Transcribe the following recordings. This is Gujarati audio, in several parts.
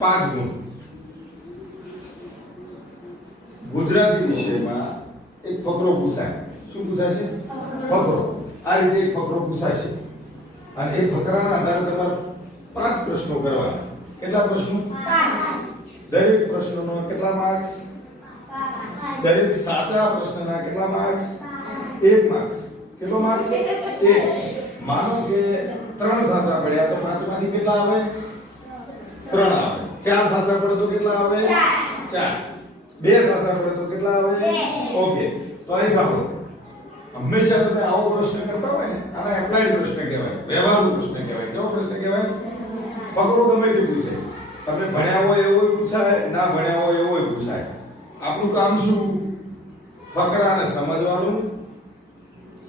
5 ગુણ ગુજરાતી વિષયમાં એક ફકરો પૂછાય. શું પૂછાય છે? ફકરો. આ રીતે એક ફકરો પૂછાય છે અને એ ફકરાના આધારે તમારે 5 પ્રશ્નો કરવાના. કેટલા પ્રશ્નો? 5. દરેક પ્રશ્નનો કેટલા માર્ક્સ? 5. દરેક સાચા પ્રશ્નના કેટલા માર્ક્સ? 1 માર્ક્સ. કેટલો માર્ક્સ? 1. માનો કે 3 સાચા પડ્યા તો 5 માંથી કેટલા આવે? 3 આવે. 4 સાચા પડે તો કેટલા આવે? 4. 2 સાચા પડે તો કેટલા આવે? ઓકે. તો અહીં સાંભળો, હંમેશા તમે આવો પ્રશ્ન કરતા હોય ને, આને એપ્લાઈડ પ્રશ્ન કહેવાય, વ્યવહારુ પ્રશ્ન કહેવાય. કેવો પ્રશ્ન કહેવાય? ફકરો ગમે તે પૂછે, તમે ભણ્યા હોય એવો પૂછાય, ના ભણ્યા હોય એવો પૂછાય. આપણું કામ શું? ફકરાને સમજવાનું,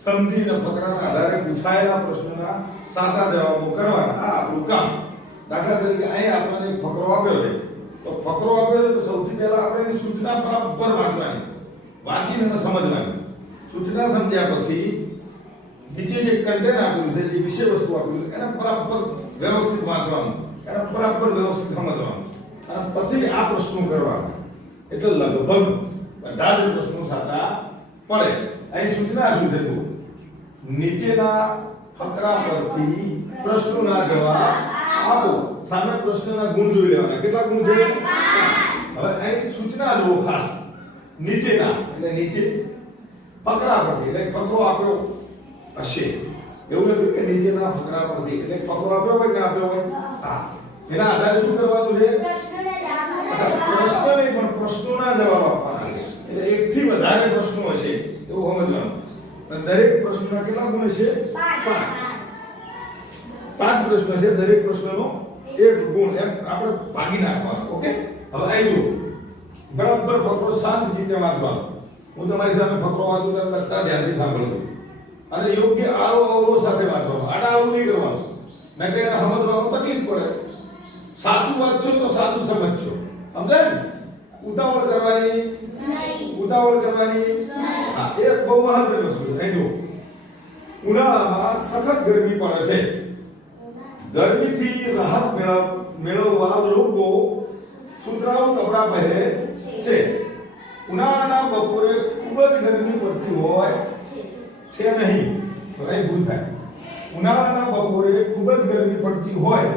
સમજીને ફકરાના આધારે પૂછાયેલા પ્રશ્નોના સાચા જવાબો કરવાના. આ આપણું કામ. દાખલા તરીકે અહીં આપણને એક ફકરો આપ્યો છે, તો ફકરો આપ્યો છે તો સૌથી પહેલા આપણે એની સૂચના બરાબર વાંચવાની, વાંચીને સમજવાની. સૂચના સમજ્યા પછી નીચે જે કન્ટેન્ટ આપ્યું છે, જે વિષય વસ્તુ આપ્યું છે, એને બરાબર વ્યવસ્થિત વાંચવાનું, એને બરાબર વ્યવસ્થિત સમજવાનું અને પછી આ પ્રશ્નો કરવાના. એટલે લગભગ બધા જ પ્રશ્નો સાચા પડે. અહીં સૂચના શું છે? તો નીચેના ફકરા પરથી પ્રશ્નોના જવાબ આપો. સામે પ્રશ્નના ગુણ જોઈ લેવાના. કેટલા ગુણ છે? 5. હવે અહીં સૂચના લો ખાસ. નીચેના એટલે નીચે ફકરા પરથી, એટલે ફકરો આપ્યો હશે એવું લખ્યું કે નીચેના ફકરા પરથી, એટલે ફકરો આપ્યો હોય કે આપ્યો હોય, હા, એના આધારે શું કરવાનું છે? પ્રશ્ન નહીં પણ પ્રશ્નોના જવાબ આપવાના. એટલે એકથી વધારે પ્રશ્નો હશે એવું સમજવાનું. દરેક પ્રશ્નના કેટલા ગુણ હશે? 5 પ્રશ્ન છે, દરેક પ્રશ્નનો 1 ગુણ એમ આપણે ભાગી નાખવાનો. ઓકે. હવે અહીં જુઓ, બરાબર ફકરો શાંત રીતે વાંચવાનો. હું તમારી સામે ફકરો વાંચું તો બધા ધ્યાનથી સાંભળજો અને યોગ્ય આરો અવરો સાથે વાંચવાનો. આડા આવું નહીં કરવાનું, નહીં કે સમજવામાં તકલીફ પડે. સાચું વાંચશો તો સાચું સમજશો. સમજાય ને? ઉતાવળ કરવાની નહીં. ઉતાવળ કરવાની નહીં. હા, એ બહુ મહત્વની વસ્તુ છે. અહીં જુઓ, ઉનાળામાં સખત ગરમી પડે છે. ગરમીથી રાહત મેળવવા લોકો સુતરાઉ કપડાં પહેરે છે. ઉનાળાના બપોરે ખૂબ જ ગરમી પડતી હોય છે નહીં. તો અહીં ભૂલ થાય. ઉનાળાના બપોરે ખૂબ જ ગરમી પડતી હોય,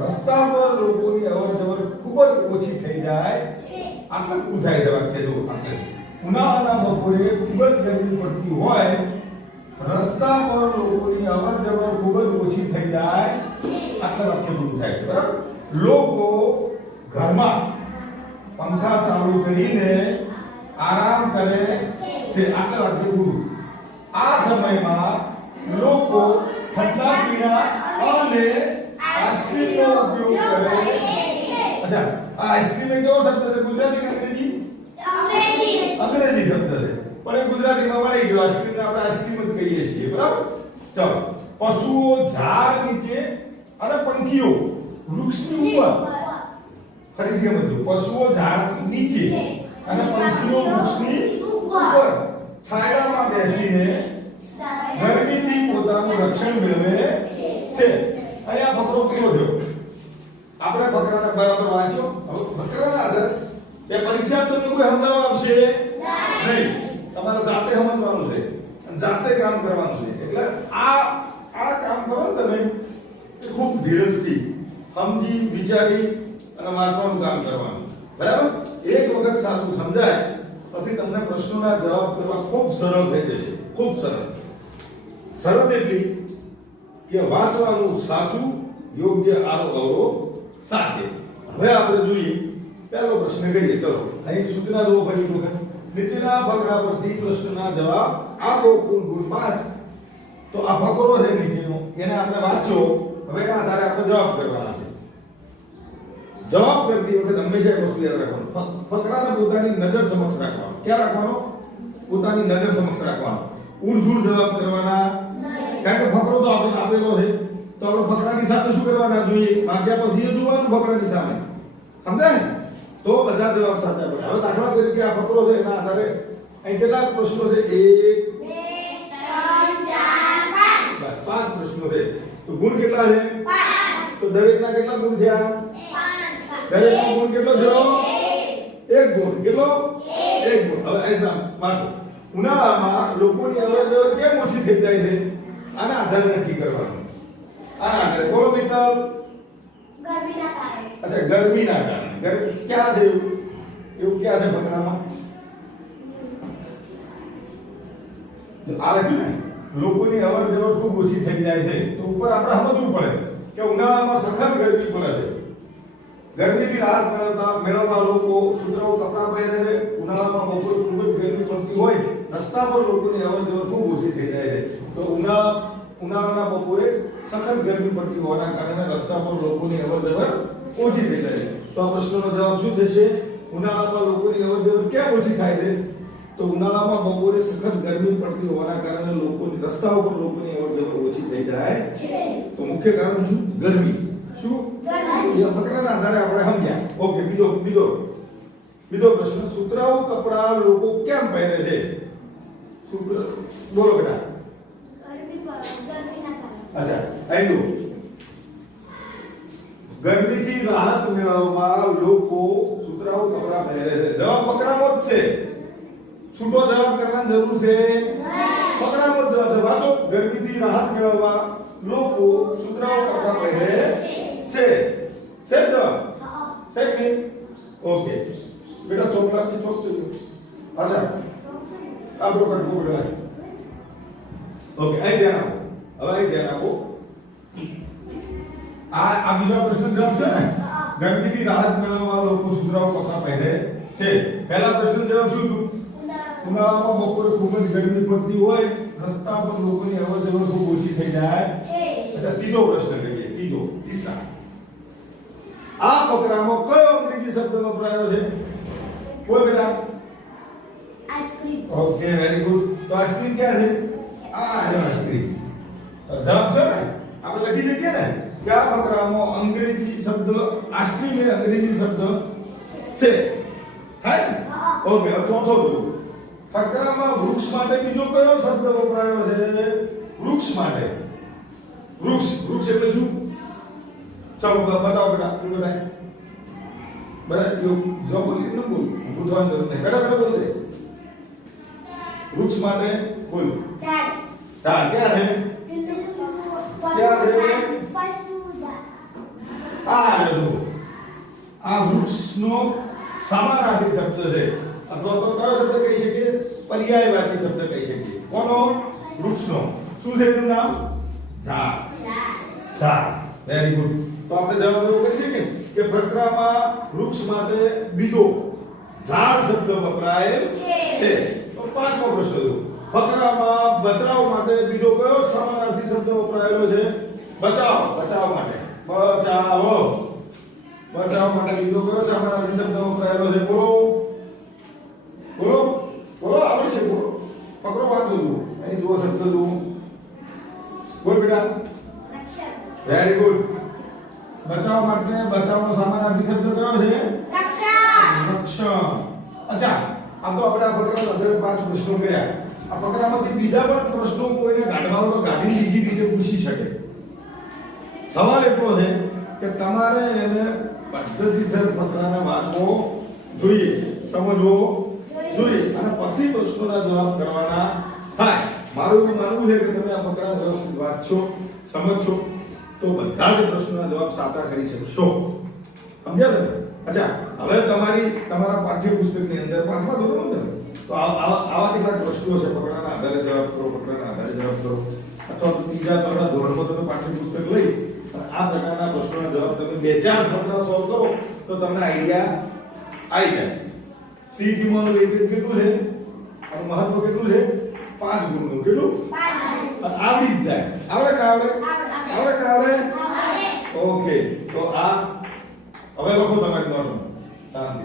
રસ્તા પર લોકોની અવરજવર ખૂબ જ ઓછી થઈ જાય. આટલું ભૂલ થાય છે વાક્ય. જો આટલે ઉનાળાના બપોરે ખૂબ જ ગરમી પડતી હોય, રસ્તા પર લોકોની અવરજવર ખૂબ જ ઓછી થઈ જાય. આટલા વાક્ય પૂરું થાય છે. બરાબર? લોકો ઘરમાં પંખા ચાલુ કરીને આરામ કરે છે. આટલા વાક્ય પૂરું. આ સમયમાં લોકો ઠંડા પીણા અને આઈસ્ક્રીમનો ઉપયોગ કરે છે. અચ્છા, આ આઈસ્ક્રીમ એ કેવો શબ્દ છે? ગુજરાતી કે અંગ્રેજી? અંગ્રેજી શબ્દ છે, પણ એ ગુજરાતીમાં વળી ગયો. આઈસ્ક્રીમને આપણે આઈસ્ક્રીમ જ કહીએ છીએ. બરાબર? ચાલો. પશુઓ ઝાડ નીચે અને પંખીઓ વૃક્ષની ઉપર. ફરીથી સમજો, પશુઓ ઝાડ નીચે અને પંખીઓ વૃક્ષની ઉપર છાયડામાં બેસીને ગરમીથી પોતાનું રક્ષણ મેળવે છે. અહીંયા ફકરો પૂરો થયો. આપણે ફકરાને બરાબર વાંચ્યો. હવે ફકરાના આધારે એ પરીક્ષા તમને કોઈ સમજાવવા આવશે નહીં. તમારે જાતે સમજવાનું છે અને જાતે કામ કરવાનું છે. એટલે આ કામ કરો ને તમે, ખૂબ ધીરજથી સમજી વિચારી અને વાંચવાનું કામ કરવાનું. બરાબર? એક વખત સાચું સમજાય પછી તમને પ્રશ્નોના જવાબ કરવા ખૂબ સરળ થઈ જશે. ખૂબ સરળ. સરળ એટલી કે વાંચવાનું સાચું, યોગ્ય આરો અવરો સાથે. હવે આપણે જોઈએ પહેલો પ્રશ્ન કરીએ. ચલો, અહીં સૂચના દો ફરી વખત. નીચેના ફકરા પરથી પ્રશ્નના જવાબ આપો. કુલ ગુણ 5. તો આ ફકરો છે નીચેનો, એને આપણે વાંચો. હવે એના આધારે આપણે જવાબ કરવાના છે. જવાબ કરતી વખત હંમેશા એક વસ્તુ યાદ રાખવાનું, ફકરાને પોતાની નજર સમક્ષ રાખવાનો. ક્યાં રાખવાનો? પોતાની નજર સમક્ષ રાખવાનો. ઉડઝૂડ જવાબ કરવાના. કારણ કે ફકરો તો આપણને આપેલો છે, તો આપણે ફકરાની સામે શું કરવાના જોઈએ? વાંચ્યા પછી એ જોવાનું ફકરાની સામે. સમજાય ને? તો બધા જવાબ સાચા પડે. હવે દાખલા તરીકે આ ફકરો છે, એના આધારે અહીં કેટલા પ્રશ્નો છે? 1 2 3 4 5. 5 પ્રશ્નો છે. તો ગુણ કેટલા છે? 5. તો દરેકના કેટલા ગુણ થયા? 5. દરેકનો ગુણ કેટલો થયો? 1 ગુણ. કેટલો? 1 ગુણ. હવે એક્ઝામ વાંચો. ઉનાળામાં લોકોની અવરજવર કેમ ઓછી થઈ જાય છે? આના આધારે નક્કી કરવાનું. આના આધારે બોલો મિત્ર. ગરમીના કારણે. અચ્છા, ગરમીના કારણે. ગરમી ક્યાં છે એવું ક્યાં છે બકરામાં? આ લખ્યું ને લોકોની અવરજવર ખૂબ ઓછી થઈ જાય છે તો ઉપર આપણે સમજવું પડે કે ઉનાળામાં સખત ગરમી પડે છે. ગરમીથી રાહત મેળવવા લોકો સુતરાઉ કપડાં પહેરે છે. ઉનાળામાં બપોરે ખૂબ જ ગરમી પડતી હોય રસ્તા પર લોકોની અવરજવર ખૂબ ઓછી થઈ જાય છે તો ઉનાળાના બપોરે સખત ગરમી પડતી હોવાના કારણે રસ્તા પર લોકોની અવરજવર ઓછી થઈ જાય છે. તો આ પ્રશ્નનો જવાબ શું થશે? ઉનાળામાં લોકોની અવરજવર કેમ ઓછી થાય છે? તો ઉનાળામાં બપોરે સખત ગરમી પડતી હોવાના કારણે લોકોની રસ્તા ઉપર લોકોની અવરજવર ઓછી થઈ જાય છે. તો મુખ્ય કારણ શું? ગરમી. શું? ગરમી. એ ફકરાના આધારે આપણે સમજ્યા. ઓકે, બીજો પ્રશ્ન. સુતરાઉ કપડાં લોકો કેમ પહેરે છે? બોલો બેટા. ગરમીના કારણે. અચ્છા, આઈલો. ગરમીથી રાહત મેળવવા લોકો સુતરાઉ કપડાં પહેરે છે. જવાબ ફકરામાં જ છે. છૂટો જવાબ કરવાની જરૂર છે? ફકરામાં જ જવાબ છે. વાંચો. ગરમીથી રાહત મેળવવા લોકો સુતરાઉ કપડાં પહેરે છે. સેટ જવાબ. સેટ ને? ઓકે. બેટા ચોકલાની ચોક જોજો. અચ્છા. આપણો કટકો બેટા. ઓકે, અહીં ધ્યાન આપો. હવે અહીં ધ્યાન આપો. આ બીજો પ્રશ્ન જવાબ છે ને? ગરમીથી રાહત મેળવવા લોકો સુતરાઉ કપડાં પહેરે છે. પહેલા પ્રશ્ન જવાબ શું હતું? ઉનાળામાં બપોરે ખૂબ જ ગરમી પડતી હોય રસ્તા પર લોકોની અવરજવર ખૂબ ઓછી થઈ જાય છે. અચ્છા, ત્રીજો પ્રશ્ન લઈએ. તીસરા. આ ફકરામાં કયો અંગ્રેજી શબ્દ વપરાયો છે? બોલ બેટા. આઈસ્ક્રીમ. Okay, very good. તો આઈસ્ક્રીમ ક્યાં છે? આ આઈસ્ક્રીમ. જવાબ છે ને? આપણે લખી શકીએ ને કે આ ફકરામાં અંગ્રેજી શબ્દ આઈસ્ક્રીમ એ અંગ્રેજી શબ્દ છે. થાય ને? ઓકે, હવે ચોથો જો. ફકરામાં વૃક્ષ માટે બીજો કયો શબ્દ વપરાયો છે? વૃક્ષ માટે. વૃક્ષ એટલે શું? ચાલો બતાવો બેટા. શું બતાય? બરાબર. જો બોલી ન બોલ. પૂછવાની જરૂર નહીં. બેટા બોલ દે. વૃક્ષ માટે બોલ. ઝાડ. ક્યાં છે? આ વૃક્ષનો સમાનાર્થી શબ્દ છે અથવા તો કયો શબ્દ કહી શકીએ? પર્યાયવાચી શબ્દ કહી શકીએ. કોનો? વૃક્ષનો. શું છે એનું નામ? ઝાડ. Very good. તો આપણે જવાબ એવો કહી શકીએ કે ફકરામાં વૃક્ષ માટે બીજો ઝાડ શબ્દ વપરાયેલ છે. તો પાંચમો પ્રશ્ન જો. ફકરામાં બચાવ માટે બીજો કયો સમાનાર્થી શબ્દ વપરાયેલો છે? બચાવ માટે. બચાવ માટે બીજો કયો સમાનાર્થી શબ્દ વપરાયેલો છે? બોલો. આવડે છે? બોલો. પકડો, વાંચો જુઓ. અહીં જુઓ શબ્દ જુઓ. બોલ બેટા. Very good. બચાવ માટે બચાવનો સમાનાર્થી શબ્દ કયો છે? રક્ષણ. અચ્છા, આ તો આપણે આ ફકરામાં અંદર 5 પ્રશ્નો કર્યા. આ ફકરામાંથી બીજા પણ પ્રશ્નો કોઈને કાઢવાનો તો કાઢી બીજી રીતે પૂછી શકે. સવાલ એટલો છે કે તમારે એને પદ્ધતિસર ફકરાને વાંચવો જોઈએ, સમજવો જોઈએ અને પછી પ્રશ્નોના જવાબ કરવાના થાય. મારું એવું માનવું છે કે તમે આ ફકરા વ્યવસ્થિત વાંચશો, સમજશો તો બધા જ પ્રશ્નોના જવાબ સાચા કરી શકશો. સમજ્યા તમે? અચ્છા, હવે તમારા પાઠ્યપુસ્તકની અંદર 5મા ધોરણમાં તમે તો આવા કેટલાક પ્રશ્નો છે. ફકરાના આધારે જવાબ કરો, ફકરાના આધારે જવાબ કરો. અથવા તો 3જા 4જા ધોરણમાં તમે પાઠ્યપુસ્તક લઈ અને આ પ્રકારના પ્રશ્નોના જવાબ તમે 2-4 ફકરા સોલ્વ કરો તો તમને આઈડિયા આવી જાય. સીટી માં વેઇટેજ કેટલું છે? અને મહત્વ કેટલું છે? 5 ગુણનું. કેટલું? 5. અને આવડી જ જાય. આવડે કે આવડે? ઓકે. તો આ હવે લખો તમારી નોટમાં શાંતિ.